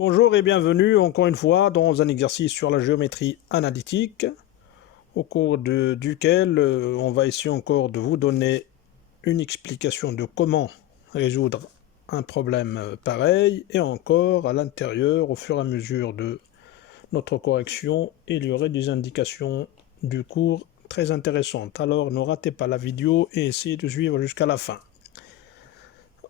Bonjour et bienvenue encore une fois dans un exercice sur la géométrie analytique au cours duquel on va essayer encore de vous donner une explication de comment résoudre un problème pareil et encore à l'intérieur au fur et à mesure de notre correction il y aurait des indications du cours très intéressantes. Alors ne ratez pas la vidéo et essayez de suivre jusqu'à la fin.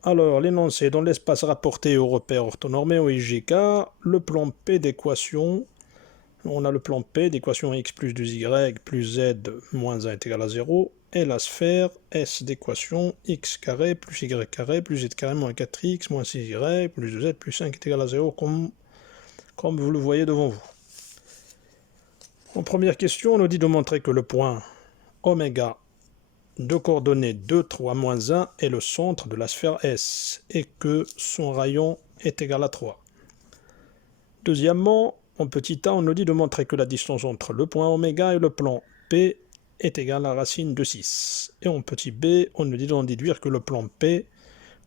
Alors, l'énoncé dans l'espace rapporté au repère orthonormé au IGK, le plan P d'équation, on a le plan P d'équation x plus 2y plus z moins 1 est égal à 0, et la sphère S d'équation x carré plus y carré plus z carré moins 4x moins 6y plus 2z plus 5 est égal à 0, comme vous le voyez devant vous. En première question, on nous dit de montrer que le point oméga de coordonnées 2, 3, moins 1 est le centre de la sphère S et que son rayon est égal à 3. Deuxièmement, en petit a, on nous dit de montrer que la distance entre le point oméga et le plan P est égale à la racine de 6. Et en petit b, on nous dit d'en déduire que le plan P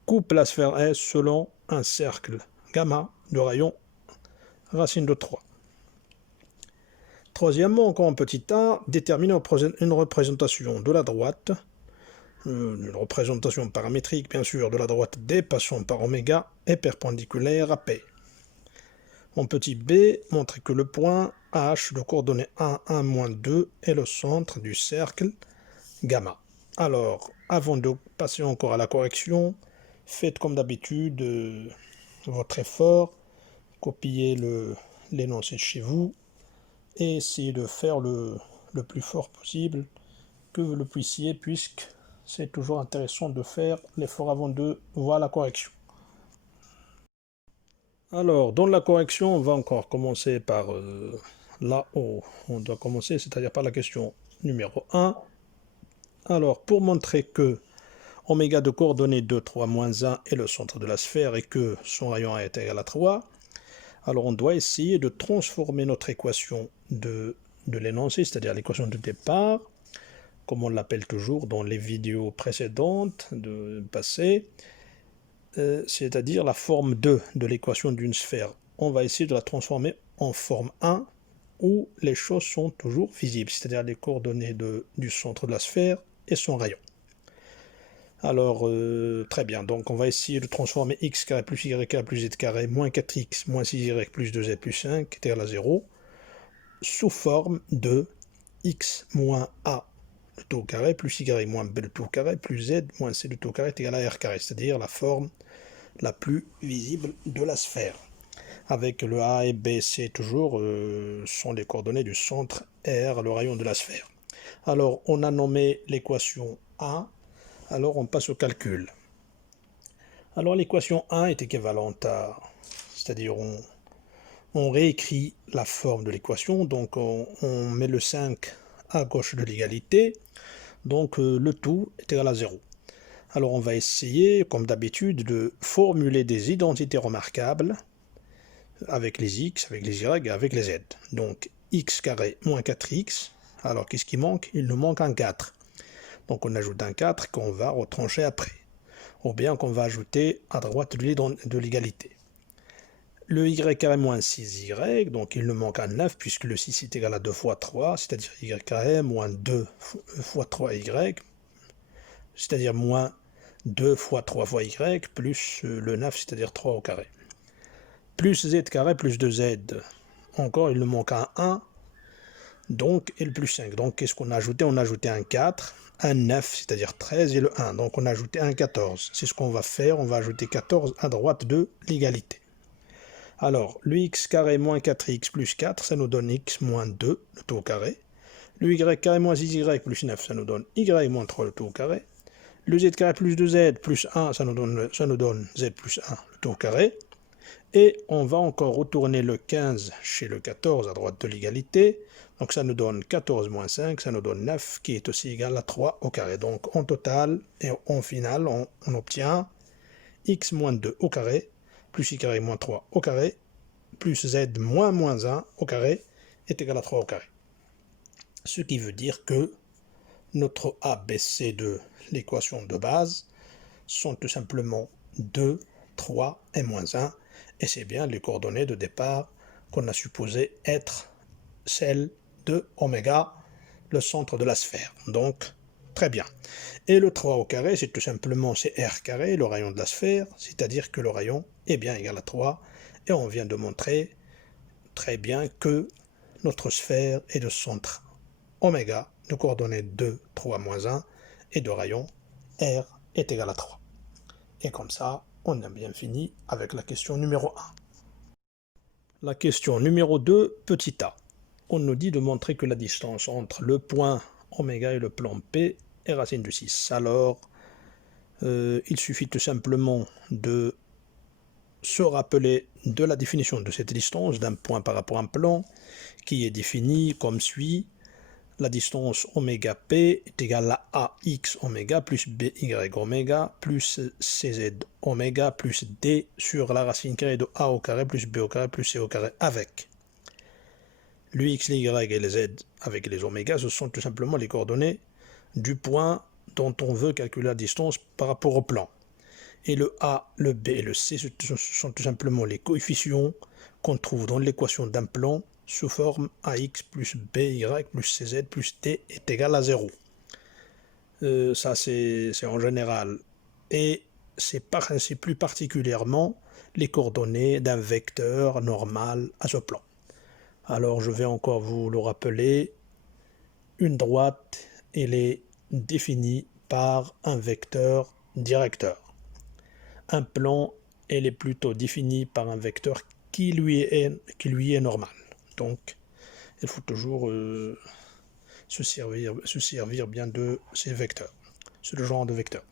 coupe la sphère S selon un cercle gamma de rayon racine de 3. Troisièmement, encore en petit a, déterminer une représentation de la droite, une représentation paramétrique bien sûr de la droite D passant par oméga est perpendiculaire à P. En petit b, montrer que le point H de coordonnées 1, 1, moins 2 est le centre du cercle gamma. Alors, avant de passer encore à la correction, faites comme d'habitude votre effort, copiez l'énoncé chez vous et essayez de faire le plus fort possible que vous le puissiez, puisque c'est toujours intéressant de faire l'effort avant de voir la correction. Alors, dans la correction, on va encore commencer par là où on doit commencer, c'est-à-dire par la question numéro 1. Alors, pour montrer que oméga de coordonnées 2, 3, moins 1 est le centre de la sphère et que son rayon est égal à 3, alors on doit essayer de transformer notre équation de l'énoncé, c'est-à-dire l'équation de départ, comme on l'appelle toujours dans les vidéos précédentes de passé, c'est-à-dire la forme 2 de l'équation d'une sphère. On va essayer de la transformer en forme 1 où les choses sont toujours visibles, c'est-à-dire les coordonnées du centre de la sphère et son rayon. Alors, très bien, donc on va essayer de transformer x carré plus y carré plus z carré moins 4x moins 6y plus 2z plus 5 est égal à 0 sous forme de x moins a de tout au carré plus y moins b de tout au carré plus z moins c de tout au carré est égal à r carré, c'est-à-dire la forme la plus visible de la sphère. Avec le A et B, C toujours sont les coordonnées du centre R, le rayon de la sphère. Alors, on a nommé l'équation A, alors on passe au calcul. Alors, l'équation 1 est équivalente à, c'est-à-dire on réécrit la forme de l'équation, donc on met le 5 à gauche de l'égalité, donc le tout est égal à 0. Alors on va essayer, comme d'habitude, de formuler des identités remarquables avec les x, avec les y, avec les z. Donc x carré moins 4x, alors qu'est-ce qui manque? Il nous manque un 4. Donc on ajoute un 4 qu'on va retrancher après, ou bien qu'on va ajouter à droite de l'égalité. Le y carré moins 6y, donc il nous manque un 9 puisque le 6 est égal à 2 fois 3, c'est-à-dire y carré moins 2 fois 3y, c'est-à-dire moins 2 fois 3 fois y, plus le 9, c'est-à-dire 3 au carré. Plus z carré plus 2z. Encore, il nous manque un 1, donc, et le plus 5. Donc, qu'est-ce qu'on a ajouté? On a ajouté un 4, un 9, c'est-à-dire 13, et le 1. Donc, on a ajouté un 14. C'est ce qu'on va faire. On va ajouter 14 à droite de l'égalité. Alors, le x carré moins 4x plus 4, ça nous donne x moins 2, le tout au carré. Le y carré moins 6y plus 9, ça nous donne y moins 3, le tout au carré. Le z carré plus 2z plus 1, ça nous donne z plus 1, le tout au carré. Et on va encore retourner le 15 chez le 14 à droite de l'égalité. Donc ça nous donne 14 moins 5, ça nous donne 9, qui est aussi égal à 3 au carré. Donc en total, et en final, on obtient x moins 2 au carré, plus y carré moins 3 au carré, plus z moins 1 au carré, est égal à 3 au carré. Ce qui veut dire que notre ABC de l'équation de base sont tout simplement 2, 3 et moins 1. et c'est bien les coordonnées de départ qu'on a supposé être celles de oméga, le centre de la sphère. Donc, très bien. Et le 3 au carré, c'est tout simplement c'est r carré, le rayon de la sphère, c'est-à-dire que le rayon est bien égal à 3, et on vient de montrer très bien que notre sphère est de centre oméga, de coordonnées 2, 3, moins 1, et de rayon r est égal à 3. Et comme ça, on a bien fini avec la question numéro 1. La question numéro 2, petit a. On nous dit de montrer que la distance entre le point oméga et le plan P est racine de 6. Alors, il suffit tout simplement de se rappeler de la définition de cette distance d'un point par rapport à un plan qui est défini comme suit. La distance oméga P est égale à AX oméga plus BY oméga plus CZ oméga plus D sur la racine carrée de A au carré plus B au carré plus C au carré avec le X, les Y et les Z avec les omégas, ce sont tout simplement les coordonnées du point dont on veut calculer la distance par rapport au plan. Et le A, le B et le C, ce sont tout simplement les coefficients qu'on trouve dans l'équation d'un plan sous forme AX plus BY plus CZ plus D est égal à 0. Ça, c'est en général. Et c'est plus particulièrement les coordonnées d'un vecteur normal à ce plan. Alors, je vais encore vous le rappeler. Une droite, elle est définie par un vecteur directeur. Un plan, elle est plutôt définie par un vecteur qui lui est normal. Donc, il faut toujours se servir bien de ces vecteurs, ce genre de vecteurs.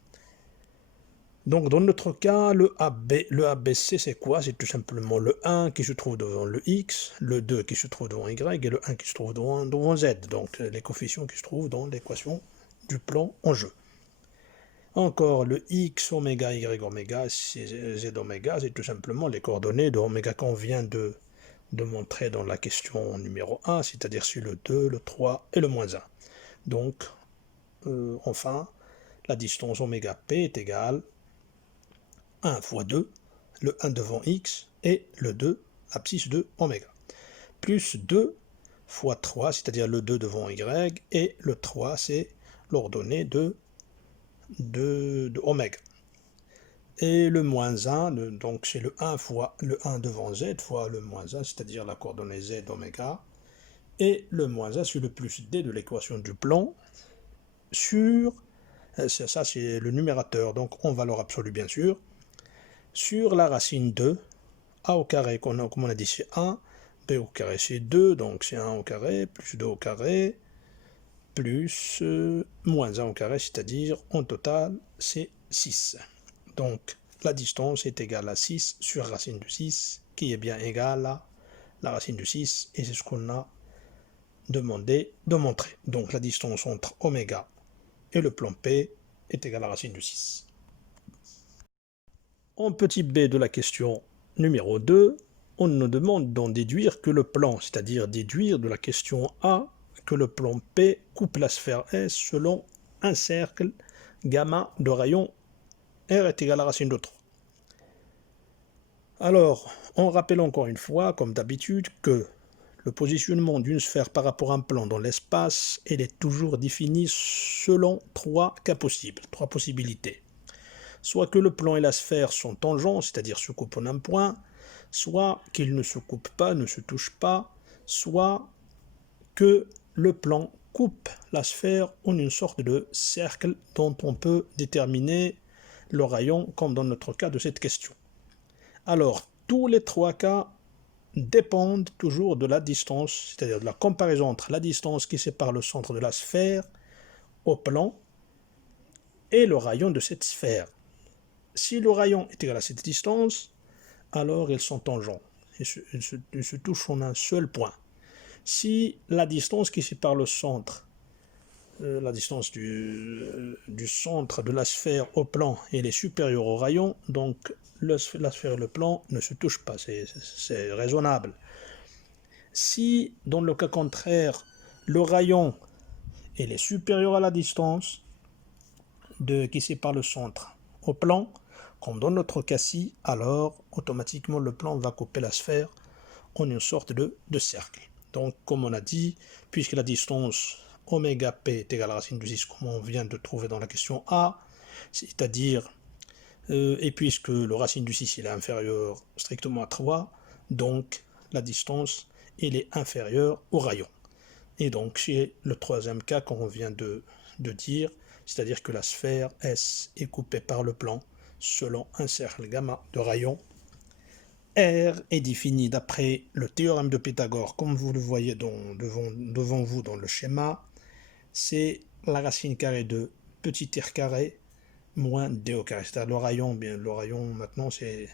Donc, dans notre cas, le ABC, c'est quoi? C'est tout simplement le 1 qui se trouve devant le X, le 2 qui se trouve devant Y et le 1 qui se trouve devant Z. Donc, les coefficients qui se trouvent dans l'équation du plan en jeu. Encore, le X oméga, Y oméga, Z oméga, c'est tout simplement les coordonnées de oméga qu'on vient de montrer dans la question numéro 1, c'est-à-dire sur le 2, le 3 et le moins 1. Donc, enfin, la distance oméga P est égale 1 fois 2, le 1 devant X et le 2, l'abscisse de oméga, plus 2 fois 3, c'est-à-dire le 2 devant Y, et le 3, c'est l'ordonnée de oméga. Et le moins 1, donc c'est le 1 fois le 1 devant Z fois le moins 1, c'est-à-dire la coordonnée Z oméga, et le moins 1 sur le plus D de l'équation du plan, sur, ça c'est le numérateur, donc en valeur absolue bien sûr, sur la racine 2, a au carré, comme on a dit c'est 1, b au carré c'est 2, donc c'est 1 au carré, plus 2 au carré, plus moins 1 au carré, c'est-à-dire en total c'est 6. Donc la distance est égale à 6 sur racine de 6, qui est bien égale à la racine de 6, et c'est ce qu'on a demandé de montrer. Donc la distance entre oméga et le plan P est égale à la racine de 6. En petit b de la question numéro 2, on nous demande d'en déduire que le plan, c'est-à-dire déduire de la question A, que le plan P coupe la sphère S selon un cercle gamma de rayon R est égal à la racine de 3. Alors, on rappelle encore une fois, comme d'habitude, que le positionnement d'une sphère par rapport à un plan dans l'espace, il est toujours défini selon 3 cas possibles, 3 possibilités. Soit que le plan et la sphère sont tangents, c'est-à-dire se coupent en un point, soit qu'ils ne se coupent pas, ne se touchent pas, soit que le plan coupe la sphère en une sorte de cercle dont on peut déterminer le rayon, comme dans notre cas de cette question. Alors, tous les 3 cas dépendent toujours de la distance, c'est-à-dire de la comparaison entre la distance qui sépare le centre de la sphère au plan et le rayon de cette sphère. Si le rayon est égal à cette distance, alors ils sont tangents. Ils se touchent en un seul point. Si la distance qui sépare le centre, la distance du centre de la sphère au plan, elle est supérieure au rayon, donc la sphère et le plan ne se touchent pas, c'est raisonnable. Si, dans le cas contraire, le rayon elle est supérieur à la distance qui sépare le centre au plan, Comme dans notre cas-ci, alors automatiquement le plan va couper la sphère en une sorte de cercle. Donc comme on a dit, puisque la distance oméga p est égale à la racine de 6, comme on vient de trouver dans la question A, c'est-à-dire, et puisque le racine du 6 il est inférieur strictement à 3, donc la distance elle est inférieure au rayon. Et donc c'est le troisième cas qu'on vient de dire, c'est-à-dire que la sphère S est coupée par le plan selon un cercle gamma de rayon. R est défini d'après le théorème de Pythagore, comme vous le voyez devant vous dans le schéma. C'est la racine carrée de petit r carré moins d au carré. C'est-à-dire le rayon, bien le rayon maintenant c'est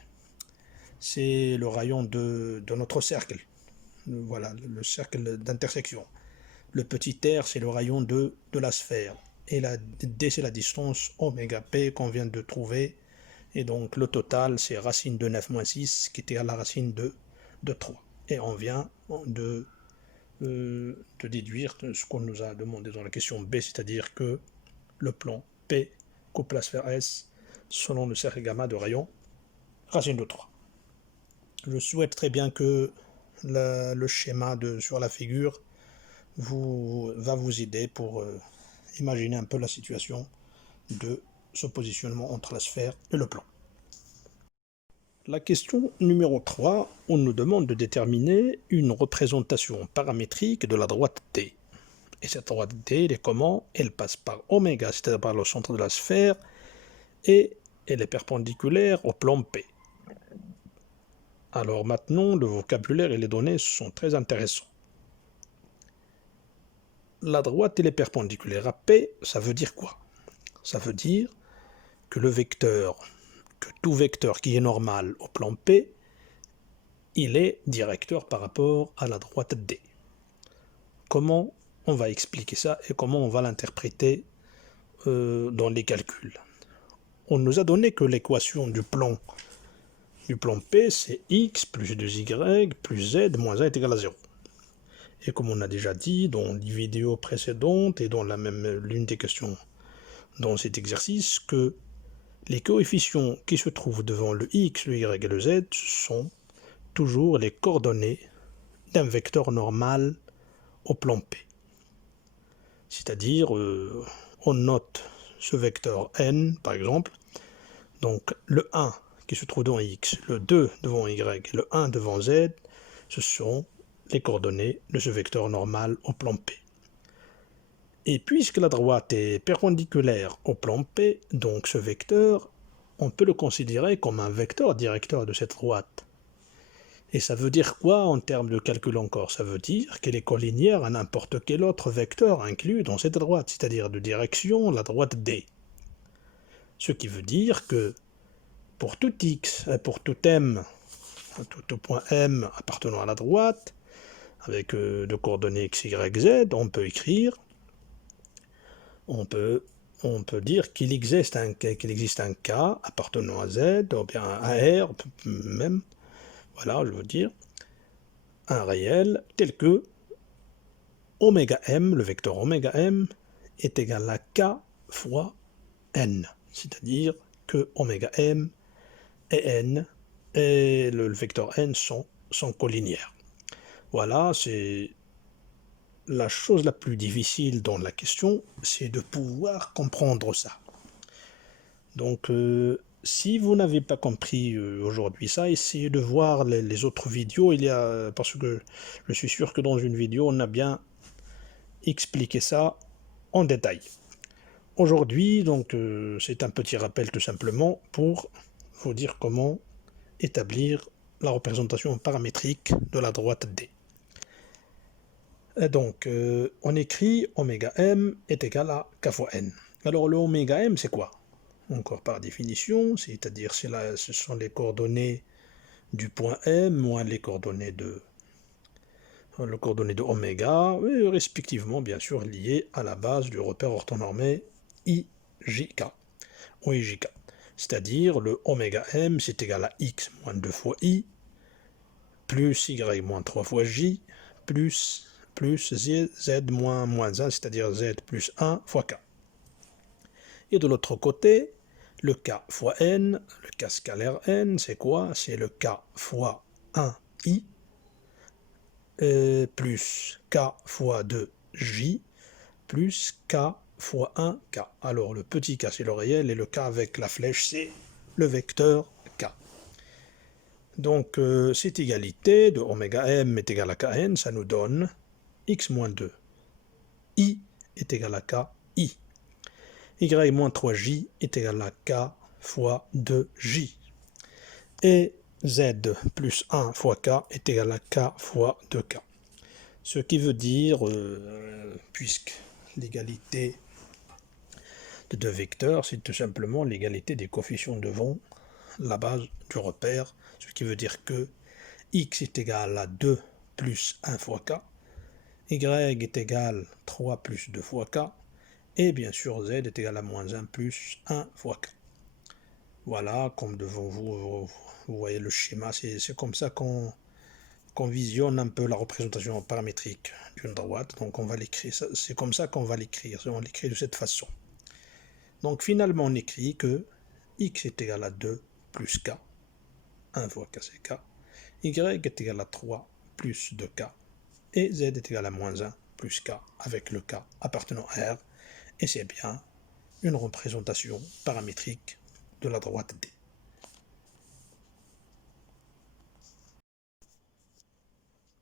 le rayon de notre cercle. Voilà, le cercle d'intersection. Le petit r c'est le rayon de la sphère. Et la d c'est la distance oméga p qu'on vient de trouver. Et donc le total c'est racine de 9 moins 6 qui est égal à la racine de 3. Et on vient de déduire ce qu'on nous a demandé dans la question B, c'est-à-dire que le plan P coupe la sphère S selon le cercle gamma de rayon racine de 3. Je souhaite très bien que le schéma sur la figure va vous aider pour imaginer un peu la situation de ce positionnement entre la sphère et le plan. La question numéro 3, on nous demande de déterminer une représentation paramétrique de la droite D. Et cette droite D, elle est comment? Elle passe par oméga, c'est-à-dire par le centre de la sphère, et elle est perpendiculaire au plan P. Alors maintenant, le vocabulaire et les données sont très intéressants. La droite, elle est perpendiculaire à P, ça veut dire quoi? Ça veut dire que tout vecteur qui est normal au plan P, il est directeur par rapport à la droite D. Comment on va expliquer ça et comment on va l'interpréter dans les calculs? On nous a donné que l'équation du plan P, c'est x plus 2y plus z moins 1 est égal à 0. Et comme on a déjà dit dans les vidéos précédentes et dans l'une des questions dans cet exercice, que les coefficients qui se trouvent devant le x, le y et le z sont toujours les coordonnées d'un vecteur normal au plan P. C'est-à-dire, on note ce vecteur n, par exemple, donc le 1 qui se trouve devant x, le 2 devant y et le 1 devant z, ce sont les coordonnées de ce vecteur normal au plan P. Et puisque la droite est perpendiculaire au plan P, donc ce vecteur, on peut le considérer comme un vecteur directeur de cette droite. Et ça veut dire quoi en termes de calcul encore? Ça veut dire qu'elle est collinéaire à n'importe quel autre vecteur inclus dans cette droite, c'est-à-dire de direction la droite D. Ce qui veut dire que pour tout x, pour tout m, tout point m appartenant à la droite, avec de coordonnées x, y, z, on peut écrire, on peut dire qu'il existe un k appartenant à z, ou bien à r, même, voilà, je veux dire, un réel tel que oméga m, le vecteur oméga m, est égal à k fois n, c'est-à-dire que oméga m et n et le vecteur n sont collinéaires. Voilà, c'est la chose la plus difficile dans la question, c'est de pouvoir comprendre ça. Donc, si vous n'avez pas compris aujourd'hui ça, essayez de voir les autres vidéos. Parce que je suis sûr que dans une vidéo, on a bien expliqué ça en détail. Aujourd'hui, donc, c'est un petit rappel tout simplement pour vous dire comment établir la représentation paramétrique de la droite D. Et donc, on écrit oméga m est égal à k fois n. Alors, le oméga m, c'est quoi? Encore par définition, c'est-à-dire ce sont les coordonnées du point M moins les coordonnées de oméga, respectivement bien sûr liées à la base du repère orthonormé IJK ou IJK. C'est-à-dire le oméga M c'est égal à x moins 2 fois I plus y moins 3 fois J plus z moins 1, c'est-à-dire z plus 1 fois k. Et de l'autre côté, Le k fois n, le k scalaire n, c'est quoi? C'est le k fois 1i plus k fois 2j plus k fois 1k. Alors le petit k c'est le réel et le k avec la flèche c'est le vecteur k. Donc cette égalité de oméga m est égale à kn, ça nous donne x moins 2. I est égal à k, i. Y moins 3j est égal à k fois 2j. Et z plus 1 fois k est égal à k fois 2k. Ce qui veut dire, puisque l'égalité de deux vecteurs, c'est tout simplement l'égalité des coefficients devant la base du repère, ce qui veut dire que x est égal à 2 plus 1 fois k, y est égal à 3 plus 2 fois k, et bien sûr z est égal à moins 1 plus 1 fois k. Voilà, comme devant vous, vous voyez le schéma, c'est comme ça qu'on visionne un peu la représentation paramétrique d'une droite. Donc on va l'écrire, c'est comme ça qu'on va l'écrire, on l'écrit de cette façon. Donc finalement on écrit que x est égal à 2 plus k, 1 fois k c'est k, y est égal à 3 plus 2k, et z est égal à moins 1 plus k avec le k appartenant à R, et c'est bien une représentation paramétrique de la droite D.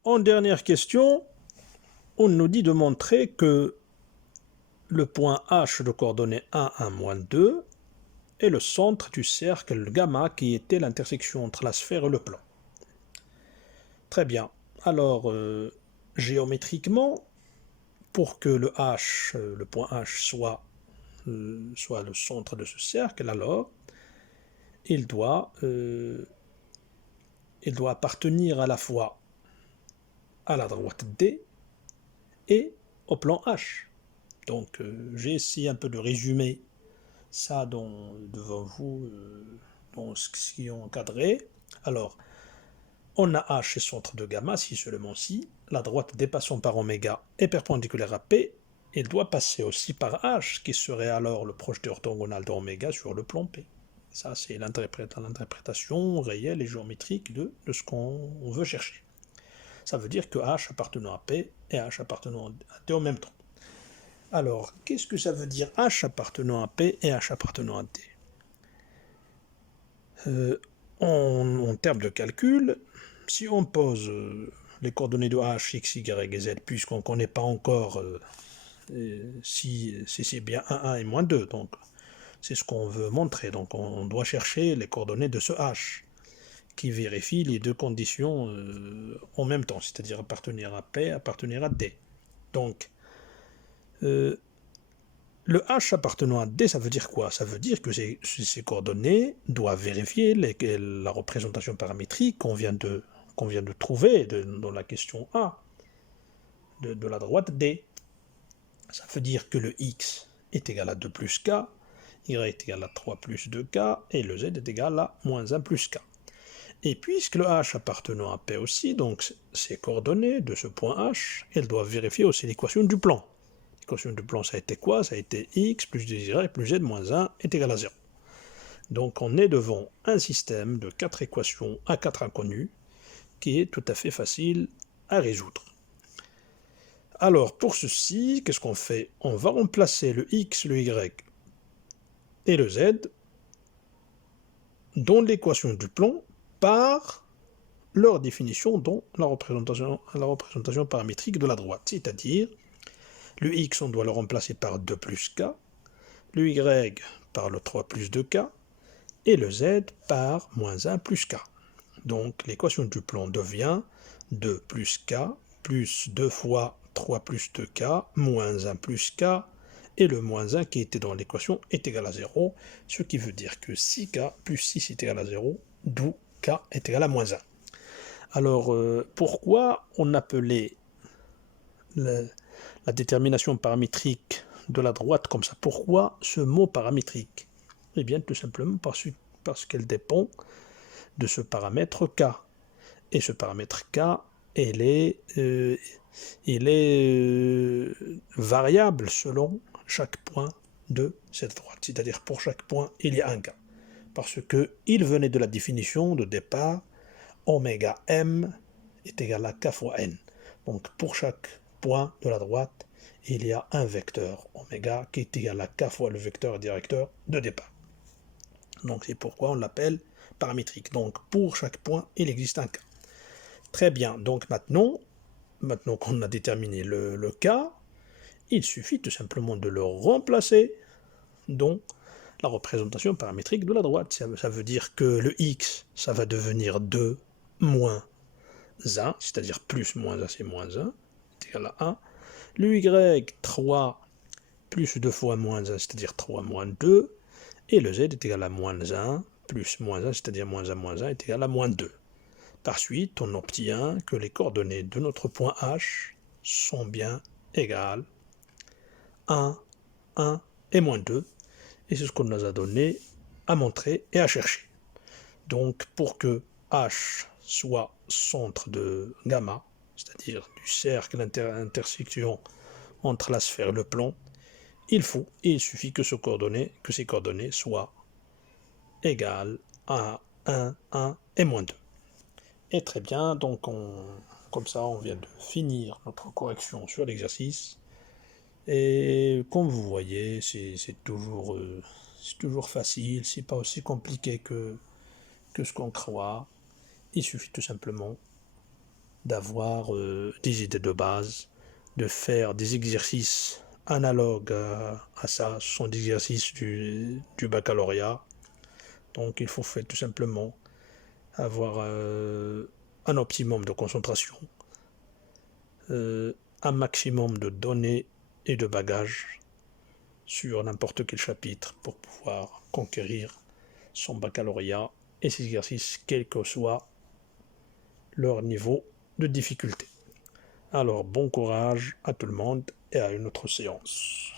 En dernière question, on nous dit de montrer que le point H de coordonnées 1, 1, moins 2 est le centre du cercle gamma qui était l'intersection entre la sphère et le plan. Très bien. Alors, géométriquement, pour que le H, le point H soit le centre de ce cercle, alors il doit appartenir à la fois à la droite D et au plan H. Donc j'ai essayé un peu de résumer ça devant vous dans ce qui est encadré. Alors, on a H et centre de gamma, si seulement si. La droite dépassant par oméga est perpendiculaire à P. Il doit passer aussi par H, qui serait alors le projeté orthogonal d'oméga sur le plan P. Ça, c'est l'interprétation réelle et géométrique de ce qu'on veut chercher. Ça veut dire que H appartenant à P et H appartenant à D en même temps. Alors, qu'est-ce que ça veut dire H appartenant à P et H appartenant à D? En termes de calcul, si on pose les coordonnées de H, X, Y et Z, puisqu'on ne connaît pas encore si c'est bien 1, 1 et moins 2, donc c'est ce qu'on veut montrer. Donc on doit chercher les coordonnées de ce H, qui vérifie les deux conditions en même temps, c'est-à-dire appartenir à P, appartenir à D. Donc, le H appartenant à D, ça veut dire quoi? Ça veut dire que ces coordonnées doivent vérifier la représentation paramétrique qu'on vient de trouver dans la question A de la droite D. Ça veut dire que le X est égal à 2 plus K, Y est égal à 3 plus 2K, et le Z est égal à moins 1 plus K. Et puisque le H appartenant à P aussi, donc ces coordonnées de ce point H, elles doivent vérifier aussi l'équation du plan. L'équation du plan, ça a été quoi? Ça a été x plus 2y plus z moins 1 est égal à 0. Donc on est devant un système de 4 équations à 4 inconnues qui est tout à fait facile à résoudre. Alors pour ceci, qu'est-ce qu'on fait? On va remplacer le x, le y et le z dans l'équation du plan par leur définition dans la représentation paramétrique de la droite, c'est-à-dire le x, on doit le remplacer par 2 plus k, le y par le 3 plus 2k, et le z par moins 1 plus k. Donc l'équation du plan devient 2 plus k, plus 2 fois 3 plus 2k, moins 1 plus k, et le moins 1 qui était dans l'équation est égal à 0, ce qui veut dire que 6k plus 6 est égal à 0, d'où k est égal à moins 1. Alors, pourquoi on appelait la détermination paramétrique de la droite comme ça? Pourquoi ce mot paramétrique? Eh bien, tout simplement parce qu'elle dépend de ce paramètre k. Et ce paramètre k, il est variable selon chaque point de cette droite. C'est-à-dire pour chaque point, il y a un cas. Parce qu'il venait de la définition de départ, oméga m est égal à k fois n. Donc pour chaque point de la droite, il y a un vecteur oméga qui est égal à k fois le vecteur directeur de départ. Donc c'est pourquoi on l'appelle paramétrique. Donc pour chaque point, il existe un cas. Très bien, donc maintenant qu'on a déterminé le cas, il suffit tout simplement de le remplacer dans la représentation paramétrique de la droite. Ça veut dire que le x, ça va devenir 2 moins 1, c'est-à-dire plus moins 1, c'est moins 1, c'est égal à 1. Le y, 3 plus 2 fois moins 1, c'est-à-dire 3 moins 2. Et le z est égal à moins 1, plus moins 1, c'est-à-dire moins 1, est égal à moins 2. Par suite, on obtient que les coordonnées de notre point H sont bien égales 1, 1 et moins 2. Et c'est ce qu'on nous a donné à montrer et à chercher. Donc, pour que H soit centre de gamma, c'est-à-dire du cercle d'intersection entre la sphère et le plan, il suffit que ces coordonnées soient égales à 1, 1 et moins 2. Et très bien, donc comme ça on vient de finir notre correction sur l'exercice. Et comme vous voyez, c'est toujours facile, c'est pas aussi compliqué que ce qu'on croit. Il suffit tout simplement d'avoir des idées de base, de faire des exercices analogues à ça. Ce sont des exercices du baccalauréat. Donc il faut faire tout simplement avoir un optimum de concentration, un maximum de données et de bagages sur n'importe quel chapitre pour pouvoir conquérir son baccalauréat et ses exercices, quel que soit leur niveau de difficulté. Alors bon courage à tout le monde et à une autre séance.